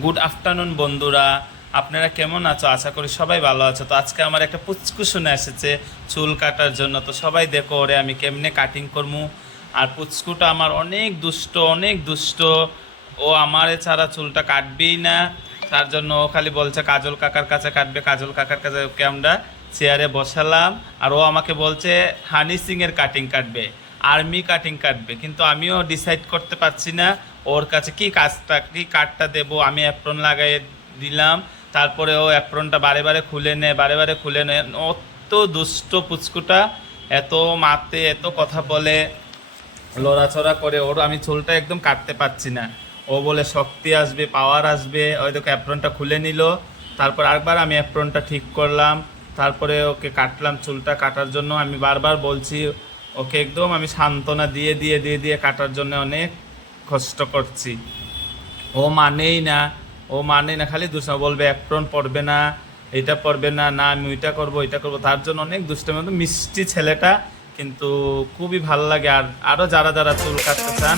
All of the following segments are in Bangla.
গুড আফটারনুন বন্ধুরা, আপনারা কেমন আছো? আশা করি সবাই ভালো আছো। তো আজকে আমার একটা পুচকু শুনে এসেছে চুল কাটার জন্য। তো সবাই দেখো ওরে আমি কেমনে কাটিং করবো। আর পুচকুটা আমার অনেক দুষ্ট, অনেক দুষ্ট। ও আমারে ছাড়া চুলটা কাটবেই না। তার জন্য ও খালি বলছে কাজল কাকার কাছে কাটবে, কাজল কাকার কাছে। ওকে আমরা চেয়ারে বসালাম আর ও আমাকে বলছে হানি সিং এর কাটিং কাটবে, আর্মি কাটিং কাটবে। কিন্তু আমিও ডিসাইড করতে পারছি না ওর কাছে কি কাটটা দেব। আমি অ্যাপ্রন লাগাই দিলাম, তারপরে ও অ্যাপ্রনটা বারে বারে খুলে নেয়, বারে বারে খুলে নেয়। অত দুষ্ট পুচকুটা, এত মাতে এত কথা বলে, লড়াচড়া করে। ওর আমি চুলটা একদম কাটতে পারছি না। ও বলে শক্তি আসবে, পাওয়ার আসবে। ওই দেখো অ্যাপ্রনটা খুলে নিল। তারপর আরেকবার আমি অ্যাপ্রনটা ঠিক করলাম, তারপরে ওকে কাটলাম। চুলটা কাটার জন্য আমি বারবার বলছি ওকে, একদম আমি সান্ত্বনা দিয়ে দিয়ে দিয়ে দিয়ে কাটার জন্য অনেক কষ্ট করছি। ও মানেই না, ও মানেই না, খালি দুষ্টা বলবে অ্যাপ্রন পরবে না, এটা পরবে না, না আমি ওইটা করবো ওইটা করবো। তার জন্য অনেক দুষ্টামি। মতো মিষ্টি ছেলেটা, কিন্তু খুবই ভালো লাগে। আর আরও যারা যারা চুল কাটতে চান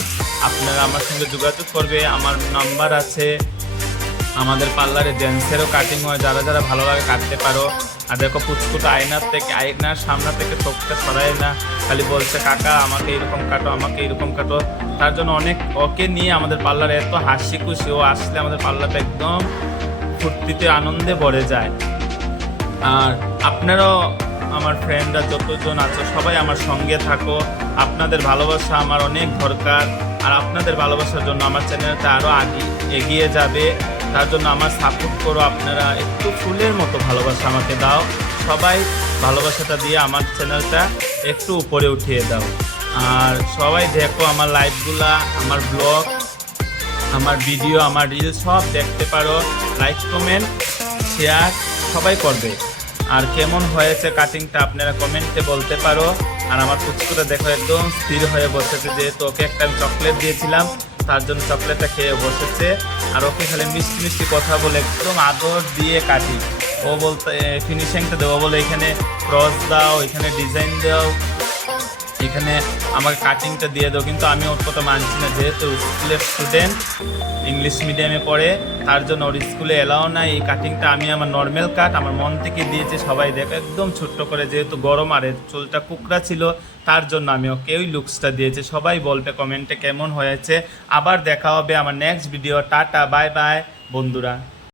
আপনারা আমার সঙ্গে যোগাযোগ করবে, আমার নাম্বার আছে। আমাদের পার্লারে জেন্টসেরও কাটিং হয়, যারা যারা ভালো লাগে কাটতে পারো। আর দেখো পুচকুটা আয়নার সামনে থেকে চোখটা সরায় না, খালি বলছে কাকা আমাকে এরকম কাটো, আমাকে এরকম কাটো। তার জন্য অনেক ওকে নিয়ে আমাদের পার্লারে এত হাসি খুশি। ও আসলে আমাদের পার্লারটা একদম ফুর্তিতে আনন্দে ভরে যায়। আর আপনারাও আমার ফ্রেন্ডরা যতজন আছো সবাই আমার সঙ্গে থাকো। আপনাদের ভালোবাসা আমার অনেক দরকার। আর আপনাদের ভালোবাসার জন্য আমার চ্যানেলটা আরও আগে এগিয়ে যাবে। তার জন্য আমার সাপোর্ট করো। আপনারা একটু ফুলের মতো ভালোবাসা আমাকে দাও। সবাই ভালোবাসাটা দিয়ে আমার চ্যানেলটা একটু উপরে উঠিয়ে দাও। আর সবাই দেখো আমার লাইভগুলা, আমার ব্লগ, আমার ভিডিও, আমার রিল সব দেখতে পারো। লাইক কমেন্ট শেয়ার সবাই করবে। আর কেমন হয়েছে কাটিংটা আপনারা কমেন্টে বলতে পারো। আর আমার পুচকুটা দেখো একদম স্থির হয়ে বসেছে, যেহেতু ওকে একটা আমি চকলেট দিয়েছিলাম, তার জন্য চকলেটটা খেয়ে বসেছে। আর ওকে খালি মিষ্টি মিষ্টি কথা বলে একদম আদর দিয়ে কাটি। ও বলতে ফিনিশিংটা দেবো বলে এখানে ক্রস দাও, এখানে ডিজাইন দাও, এখানে আমাকে কাটিংটা দিয়ে দাও। কিন্তু আমি ওর কথা মানছি না, যেহেতু স্কুলের স্টুডেন্ট, ইংলিশ মিডিয়ামে পড়ে, তার জন্য ওর স্কুলে এলাও না। এই কাটিংটা আমি আমার নর্মাল কাট আমার মন থেকে দিয়েছি। সবাই দেখো একদম ছোট্ট করে, যেহেতু গরম আর এর চুলটা কুকড়া ছিল, তার জন্য আমি ওকে ওই লুকসটা দিয়েছি। সবাই বলবে কমেন্টে কেমন হয়েছে। আবার দেখা হবে আমার next video. Tata, bye bye বন্ধুরা।